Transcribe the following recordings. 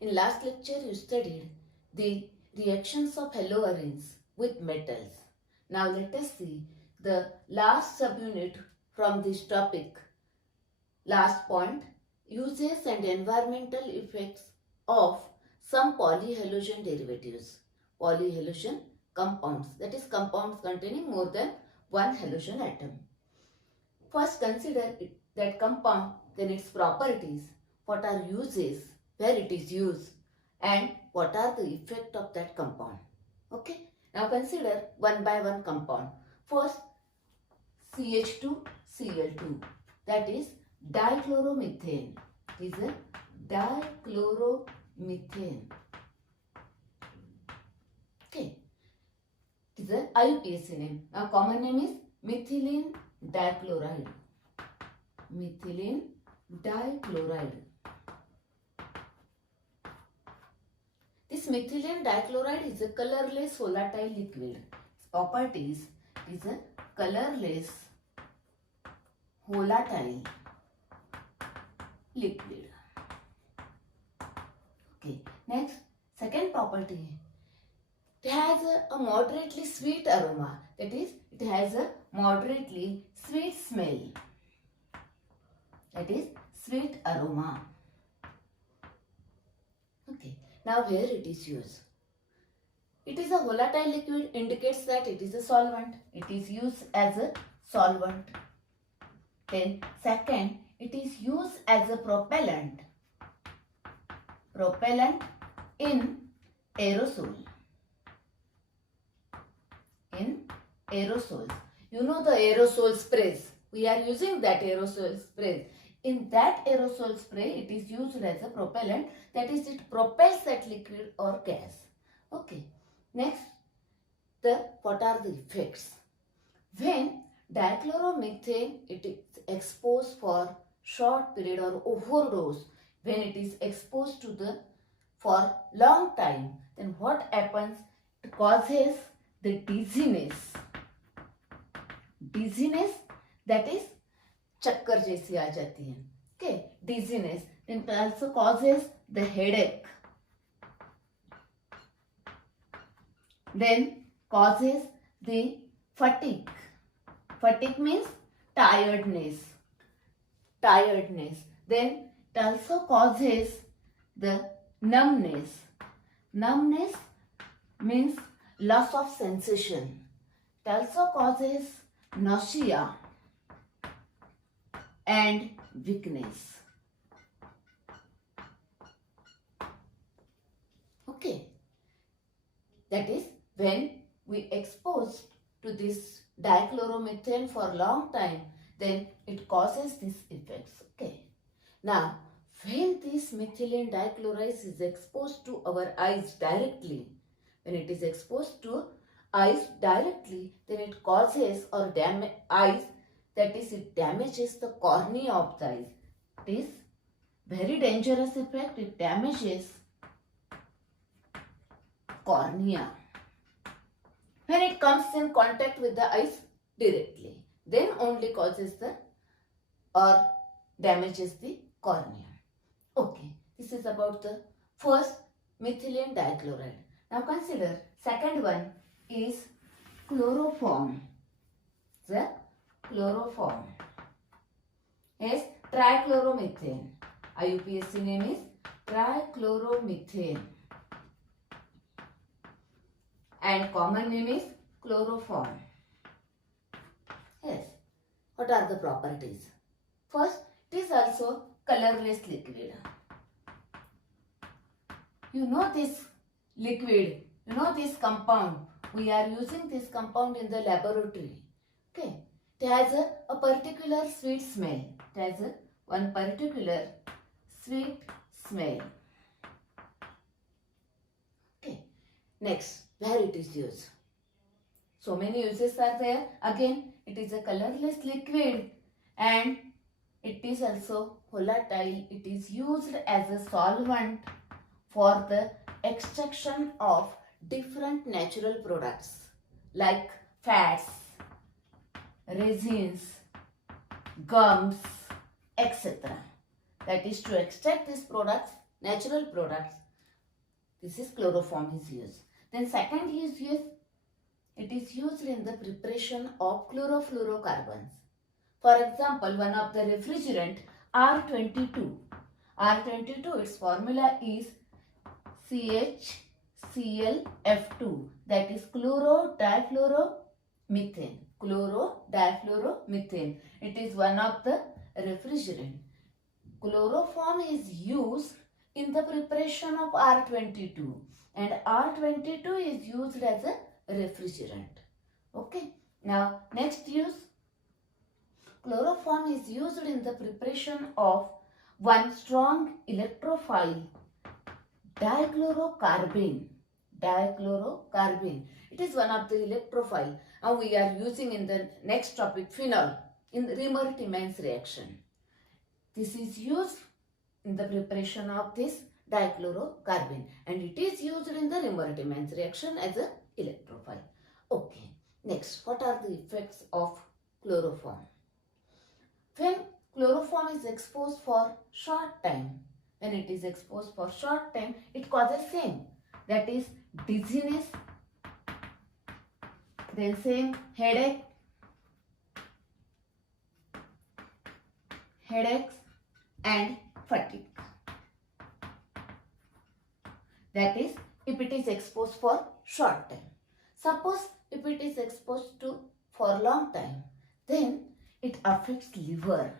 In last lecture you studied the reactions of haloarenes with metals. Now let us see the last subunit from this topic. Last point, uses and environmental effects of some polyhalogen derivatives. Polyhalogen compounds, that is compounds containing more than one halogen atom. First consider that compound, then its properties, what are uses, where it is used, and what are the effect of that compound. Okay, now consider one by one compound. First, CH2Cl2, that is dichloromethane. Is a dichloromethane. Okay, it is a IUPAC name. Now common name is methylene dichloride. Methylene dichloride. This methylene dichloride is a colorless volatile liquid. Its properties is a colorless volatile liquid. Okay, next, second property. It has a moderately sweet aroma. That is, it has a moderately sweet smell. That is, sweet aroma. Okay, now where it is used? It is a volatile liquid, indicates that it is a solvent. It is used as a solvent. Then second, it is used as a propellant. Propellant in aerosol. In aerosols. You know the aerosol sprays. We are using that aerosol spray. In that aerosol spray, it is used as a propellant. That is, it propels that liquid or gas. Okay. Next, what are the effects? When dichloromethane it is exposed for short period or overdose, when it is exposed to for long time, then what happens? It causes the dizziness. Dizziness, that is चक्कर जैसी आ जाती है. Okay, dizziness. Then it also causes the headache. Then causes the fatigue. Fatigue means tiredness. Tiredness. Then it also causes the numbness. Numbness means loss of sensation. It also causes nausea and weakness. Okay. That is, when we expose to this dichloromethane for a long time, then it causes these effects. Okay. Now, when this methylene dichloride is exposed to our eyes directly, when it is exposed to eyes directly, then it causes or eyes, that is, it damages the cornea of the eyes. It is very dangerous effect. It damages cornea. When it comes in contact with the eyes directly, then only causes or damages the cornea. Okay, this is about the first methylene dichloride. Now consider second one is chloroform. The chloroform is trichloromethane. IUPAC name is trichloromethane. And common name is chloroform. Yes. What are the properties? First, it is also colorless liquid. You know this liquid, you know this compound. We are using this compound in the laboratory. Okay. It has a particular sweet smell. It has one particular sweet smell. Okay. Next, where it is used? So many uses are there. Again, it is a colorless liquid and it is also volatile. It is used as a solvent for the extraction of different natural products like fats, resins, gums, etc. That is, to extract these products, natural products, This is chloroform is used. Then second is used, it is used in the preparation of chlorofluorocarbons. For example, one of the refrigerant R22. R22, its formula is CHClF2, that is chloro-difluoromethane. Chloro-difluoromethane. It is one of the refrigerant. Chloroform is used in the preparation of R22, and R22 is used as a refrigerant. Okay. Now next use. Chloroform is used in the preparation of one strong electrophile, dichlorocarbon. Dichlorocarbon. It is one of the electrophile, and we are using in the next topic phenol in Riemann-Timmins reaction. This is used in the preparation of this dichlorocarbon, and it is used in the Riemann-Timmins reaction as a electrophile. Okay. Next, what are the effects of chloroform? When chloroform is exposed for short time, it causes same, that is dizziness, then same headaches and fatigue. That is if it is exposed for short time. Suppose if it is exposed to for long time, then it affects liver.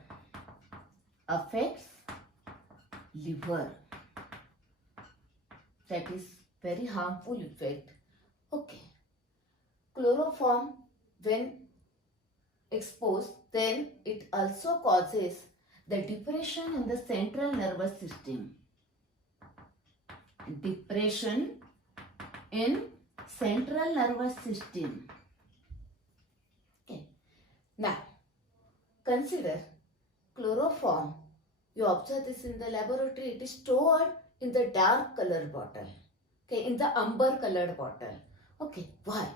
That is very harmful effect. Okay. Chloroform when exposed, then it also causes the depression in the central nervous system. Depression in central nervous system. Okay. Now, consider chloroform. You observe this in the laboratory. It is stored in the dark colored bottle. Okay, in the amber colored bottle. Okay, why?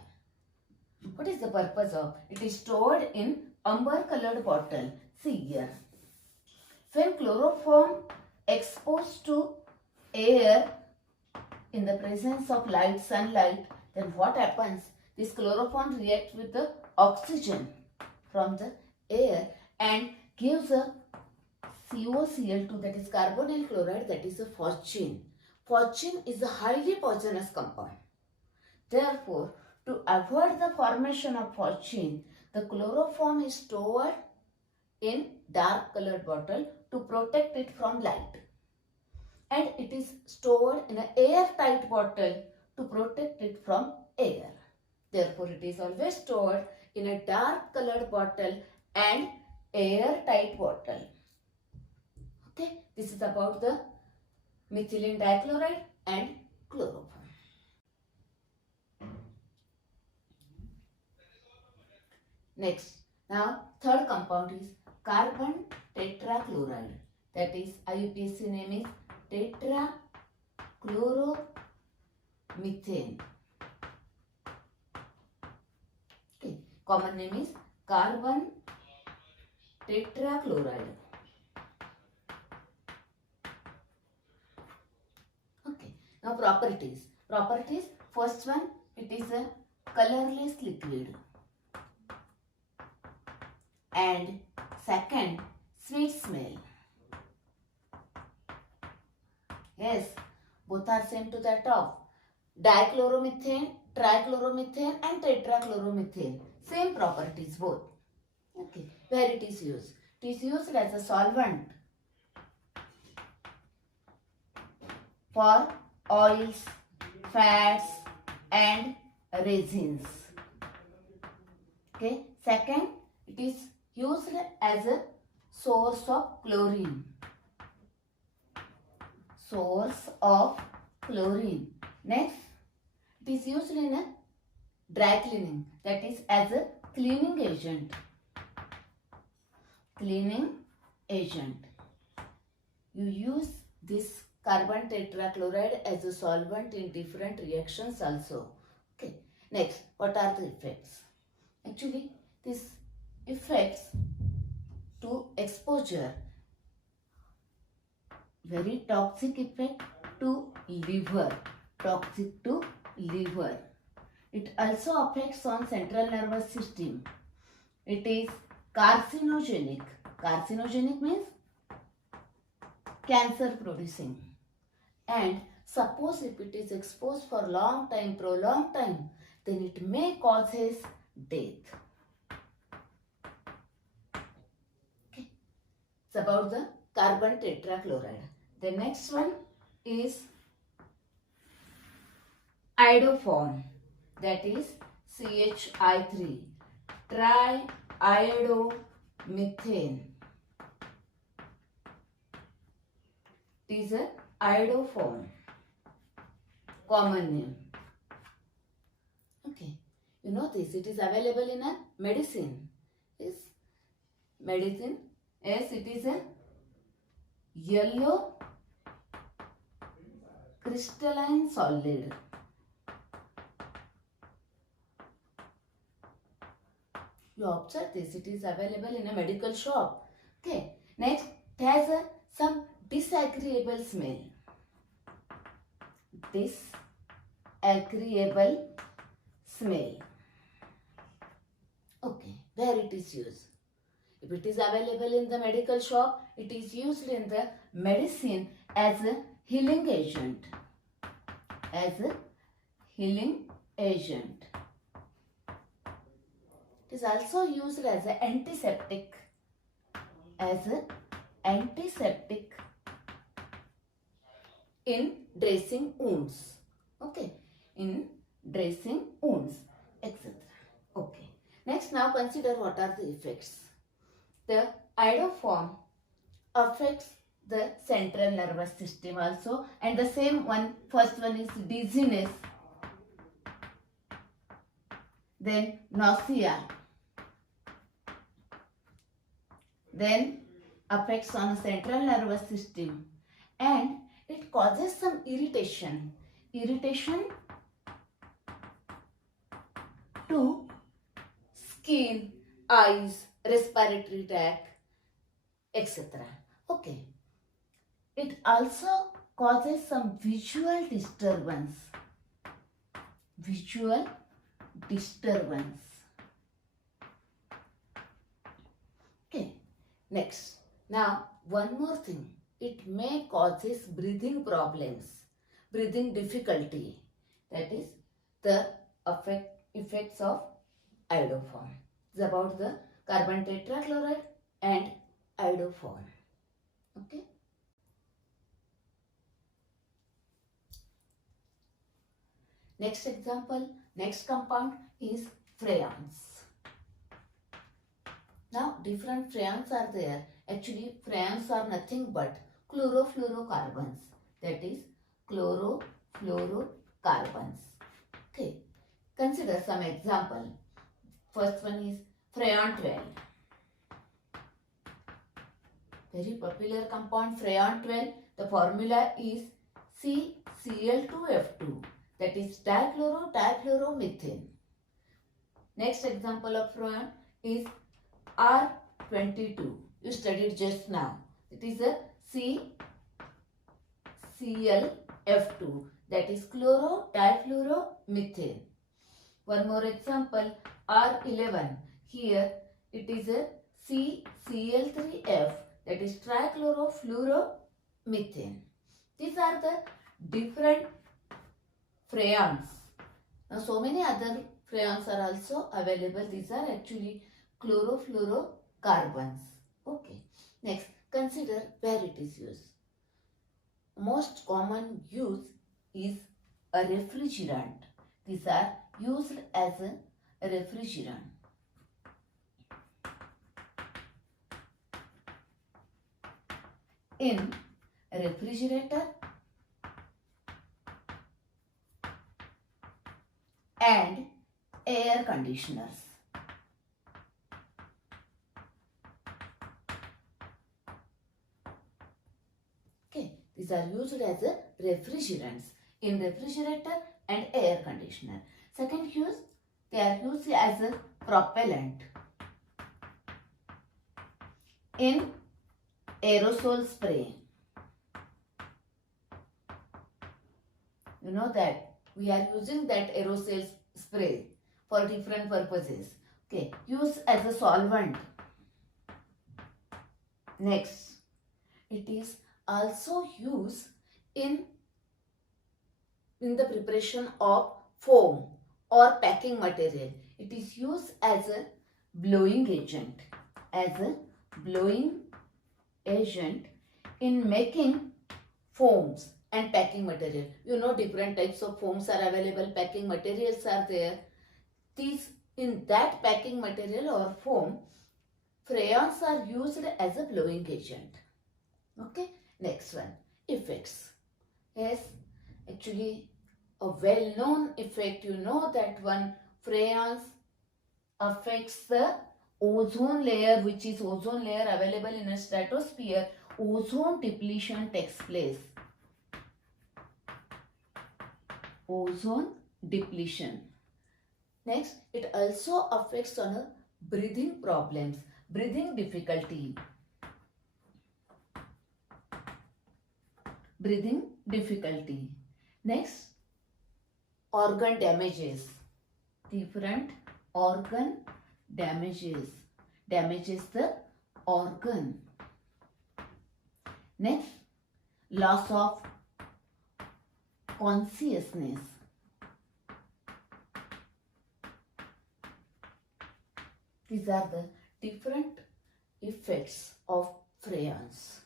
What is the purpose of? It is stored in amber colored bottle. See here. When chloroform exposed to air in the presence of light, sunlight, then what happens? This chloroform reacts with the oxygen from the air and gives a COCl2, that is carbonyl chloride, that is a phosgene. Phosgene is a highly poisonous compound. Therefore, to avoid the formation of phosgene, the chloroform is stored in dark colored bottle to protect it from light. And it is stored in an airtight bottle to protect it from air. Therefore, it is always stored in a dark colored bottle and airtight bottle. Okay, this is about the methylene dichloride and chloroform. Next, now third compound is carbon tetrachloride. That is IUPAC name is tetrachloromethane. Okay, common name is carbon tetrachloride. Okay, now properties. Properties, first one, it is a colorless liquid. And second, sweet smell. Yes, both are same to that of dichloromethane, trichloromethane and tetrachloromethane. Same properties both. Okay, where it is used? It is used as a solvent for oils, fats and resins. Okay, second, it is used as a source of chlorine. Next, it is used in a dry cleaning, that is as a cleaning agent. You use this carbon tetrachloride as a solvent in different reactions also. Okay. Next, what are the effects? Actually, these effects to exposure, very toxic effect to liver. toxic to liver. It also affects on central nervous system. It is carcinogenic. Carcinogenic means cancer producing. And suppose if it is exposed for long time, prolonged time, then it may causes death. Okay. It's about the carbon tetrachloride. The next one is iodoform, that is CHI3, triiodomethane. It is a iodoform, common name. Okay, you know this, it is available in a medicine. Is medicine, yes, it is a yellow crystalline solid. You observe this, it is available in a medical shop. Okay, next, it has some disagreeable smell. Disagreeable smell. Okay, where it is used? If it is available in the medical shop, it is used in the medicine as a healing agent. As a healing agent. It is also used as an antiseptic. As an antiseptic in dressing wounds. Okay, in dressing wounds, etc. Okay. Next, now consider what are the effects. The iodoform affects the central nervous system also, and the same one, first one is dizziness, then nausea, then affects on the central nervous system, and it causes some irritation to skin, eyes, respiratory tract, etc. Okay. It also causes some visual disturbance. Visual disturbance. Okay. Next. Now, one more thing. It may causes breathing problems, breathing difficulty. That is the effects of iodoform. It's about the carbon tetrachloride and iodoform. Okay. Next example, next compound is freons. Now, different freons are there. Actually, freons are nothing but chlorofluorocarbons. That is chlorofluorocarbons. Okay. Consider some example. First one is freon 12. Very popular compound freon 12. The formula is CCl2F2. That is dichloromethane. Next example of freon is R22. You studied just now. It is a CCl2F2. That is chloro-difluoromethane. One more example, R11. Here it is a CCl3F. That is trichlorofluoromethane. These are the different freons. Now, so many other freons are also available. These are actually chlorofluorocarbons. Okay. Next, consider where it is used. Most common use is a refrigerant. These are used as a refrigerant. In refrigerator and air conditioners. Okay, these are used as a refrigerants in refrigerator and air conditioner. Second use, they are used as a propellant in aerosol spray. You know that we are using that aerosol spray for different purposes. Okay, use as a solvent. Next, it is also used in the preparation of foam or packing material. It is used as a blowing agent. As a blowing agent in making foams and packing material. You know, different types of foams are available, packing materials are there. In that packing material or foam, freons are used as a blowing agent. Okay, next one, effects. Yes, actually a well-known effect, you know that one, freons affects the ozone layer, which is ozone layer available in a stratosphere. Ozone depletion takes place. Ozone depletion. Next, it also affects on a breathing problems, breathing difficulty. Breathing difficulty. Next, organ damages. Different organ damages. Damages the organ. Next, loss of consciousness. These are the different effects of freons.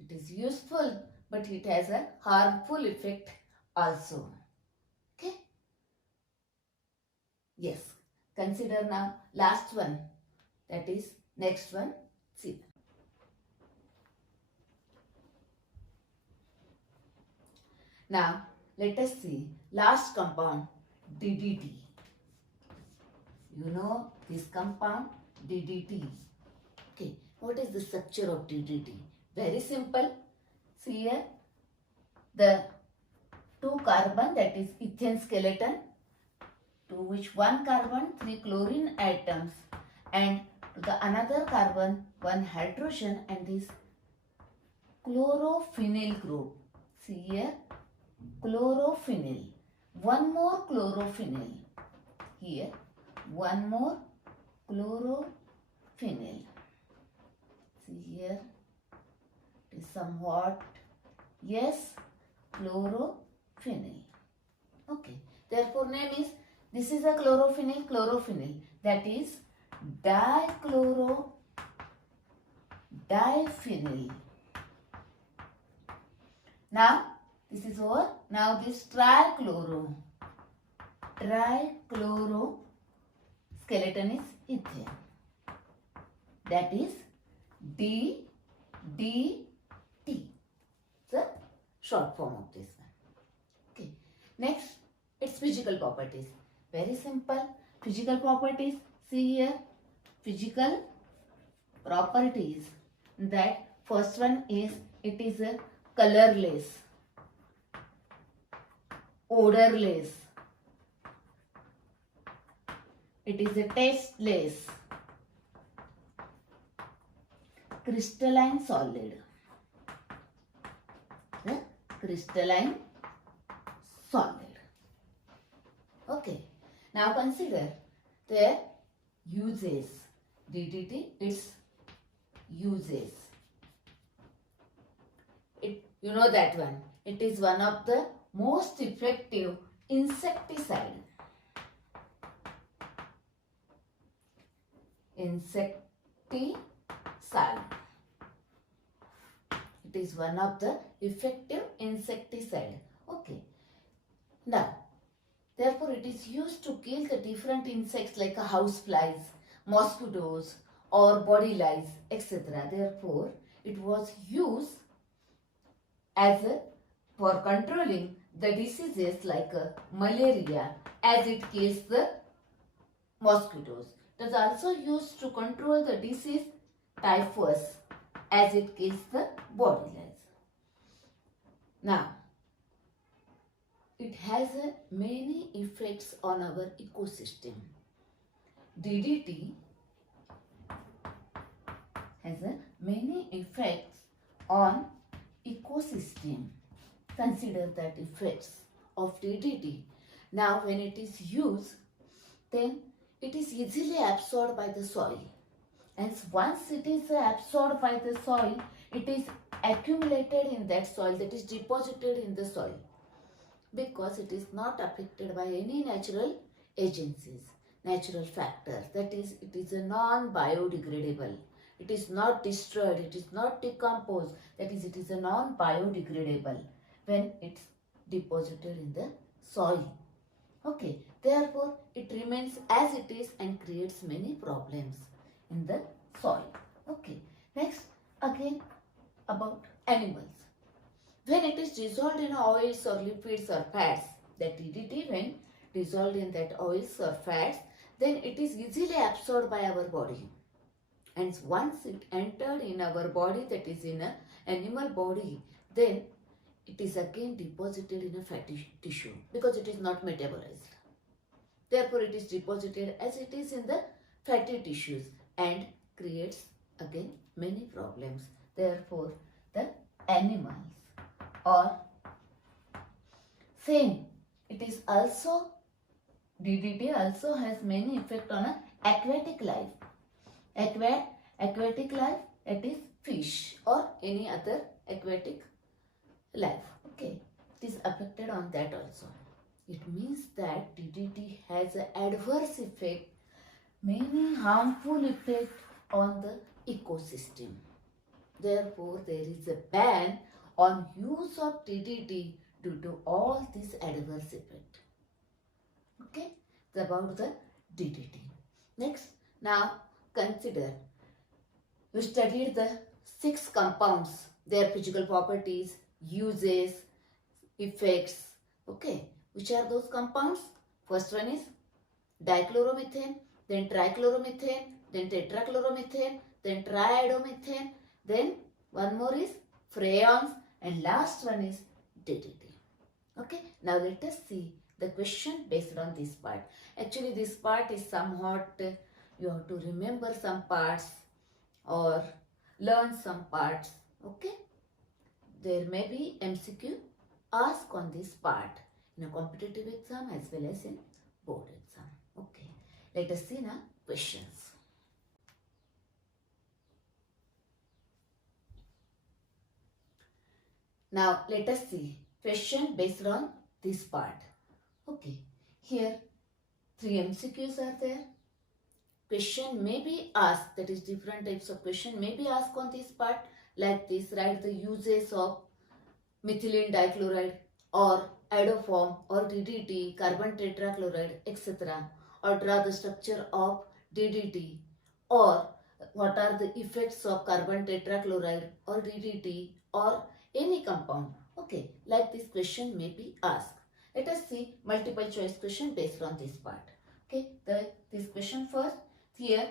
It is useful, but it has a harmful effect also. Okay? Yes. Consider now last one. That is next one. See. Now let us see last compound, DDT. You know this compound, DDT. Okay, what is the structure of DDT? Very simple. See here, the two carbon, that is ethane skeleton, to which one carbon, 3 chlorine atoms, and to the another carbon, 1 hydrogen, and this chlorophenyl group. See here, chlorophenyl. One more chlorophenyl. Here, one more chlorophenyl. See here, it is somewhat, yes, chlorophenyl. Okay, therefore name is, this is a chlorophenyl, chlorophenyl, that is diphenyl. Now this is over. Now this trichloro skeleton is ethane. That is DDT. The short form of this one. Okay. Next, its physical properties. Very simple. Physical properties. See here. Physical properties. That first one is, it is a colorless, odorless. It is a tasteless, crystalline solid. The crystalline solid. Okay. Now consider their uses. DDT, its uses. You know that one. It is one of the most effective insecticide. Insecticide. It is one of the effective insecticide. Okay. Now, therefore it is used to kill the different insects like house flies, mosquitoes or body lice, etc. Therefore, it was used as for controlling the diseases like malaria, as it kills the mosquitoes. It is also used to control the disease typhus, as it kills the body lice. Now, it has many effects on our ecosystem. DDT has many effects on ecosystem. Consider that effects of DDT. Now when it is used, then it is easily absorbed by the soil. And once it is absorbed by the soil, it is accumulated in that soil, that is deposited in the soil, because it is not affected by any natural agencies, natural factors. That is, it is a non-biodegradable. It is not destroyed, it is not decomposed. That is, it is a non-biodegradable when it's deposited in the soil. Okay, therefore it remains as it is and creates many problems in the soil. Okay, next again about animals. When it is dissolved in oils or lipids or fats, that DDT, when dissolved in that oils or fats, then it is easily absorbed by our body. And once it entered in our body, that is in an animal body, then it is again deposited in a fatty tissue because it is not metabolized. Therefore, it is deposited as it is in the fatty tissues and creates again many problems. Therefore, the animals or same, it is also, DDT also has many effect on aquatic life. Aquatic life, it is fish or any other aquatic life. Okay, it is affected on that also. It means that DDT has an adverse effect, many harmful effect on the ecosystem. Therefore, there is a ban on use of DDT due to all this adverse effect. Okay, it's about the DDT. Next, now consider, we studied the 6 compounds, their physical properties, uses, effects. Okay, which are those compounds? First one is dichloromethane, then trichloromethane, then tetrachloromethane, then triiodomethane, then one more is freons, and last one is DDT. Okay, now let us see the question based on this part. Actually, this part is somewhat, you have to remember some parts or learn some parts. Okay, there may be MCQ asked on this part in a competitive exam as well as in board exam. Okay, let us see now questions. Now let us see question based on this part. Okay, here 3 MCQs are there. Question may be asked, that is different types of question may be asked on this part, like this: write the uses of methylene dichloride or iodoform or DDT, carbon tetrachloride, etc. Or draw the structure of DDT, or what are the effects of carbon tetrachloride or DDT or any compound. Okay, like this question may be asked. Let us see multiple choice question based on this part. Okay, this question first. Here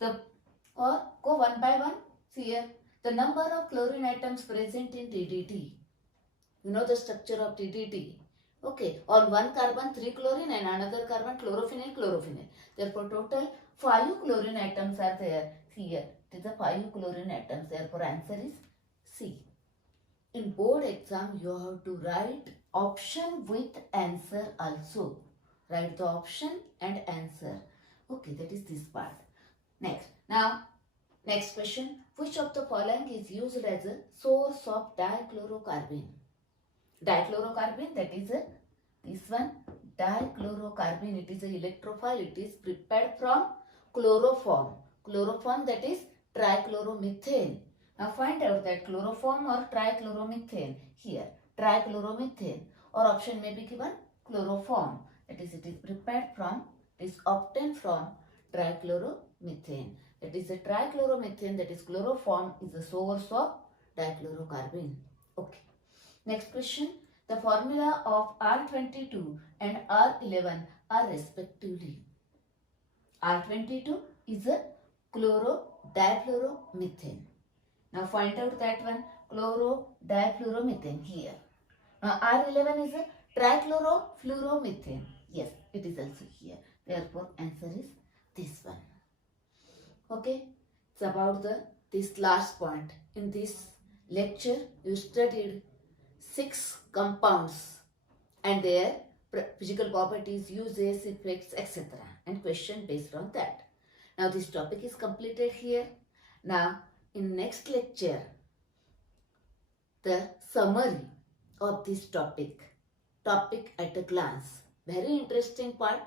or go one by one. See here, the number of chlorine atoms present in DDT. You know the structure of DDT. Okay, on one carbon 3 chlorine and another carbon chlorophenyl. Therefore, total 5 chlorine atoms are there. Here, it is the 5 chlorine atoms. Therefore, answer is C. In board exam, you have to write option with answer also. Write the option and answer. Okay, that is this part. Next. Now, next question. Which of the following is used as a source of dichlorocarbon? Dichlorocarbon, that is this one, dichlorocarbon. It is an electrophile. It is prepared from chloroform. Chloroform, that is trichloromethane. Now find out that chloroform or trichloromethane. Here, trichloromethane, or option may be given chloroform. That is, it is prepared from, it is obtained from trichloromethane. That is, the trichloromethane, that is chloroform, is the source of dichlorocarbon. Okay. Next question. The formula of R22 and R11 are respectively. R22 is a chloro-difluoromethane. Now find out that one, chloro-difluoromethane here. Now R11 is a trichlorofluoromethane. Yes, it is also here. Therefore, answer is this one. Okay, it's about this last point. In this lecture, you studied 6 compounds and their physical properties, uses, effects, etc. and question based on that. Now this topic is completed here. Now in next lecture, the summary of this topic at a glance. Very interesting part.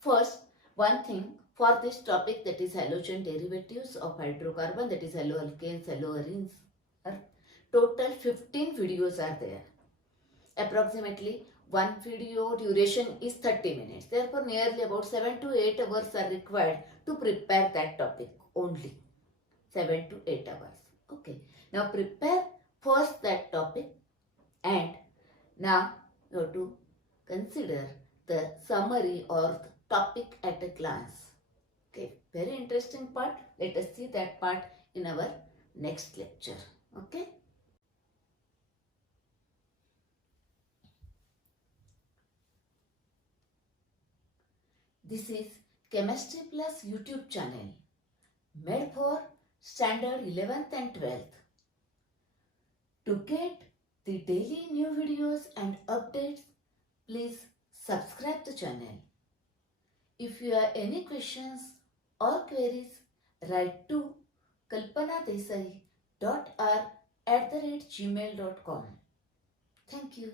First, one thing for this topic, that is halogen derivatives of hydrocarbon, that is haloalkanes, haloarenes. Total 15 videos are there. Approximately one video duration is 30 minutes. Therefore, nearly about 7 to 8 hours are required to prepare that topic only. 7 to 8 hours. Okay. Now prepare first that topic, and now you have to consider the summary or the topic at a glance. Okay. Very interesting part. Let us see that part in our next lecture. Okay. This is Chemistry Plus YouTube channel made for standard 11th and 12th. To get the daily new videos and updates, please subscribe the channel. If you have any questions or queries, write to kalpanadesai.r@gmail.com. Thank you.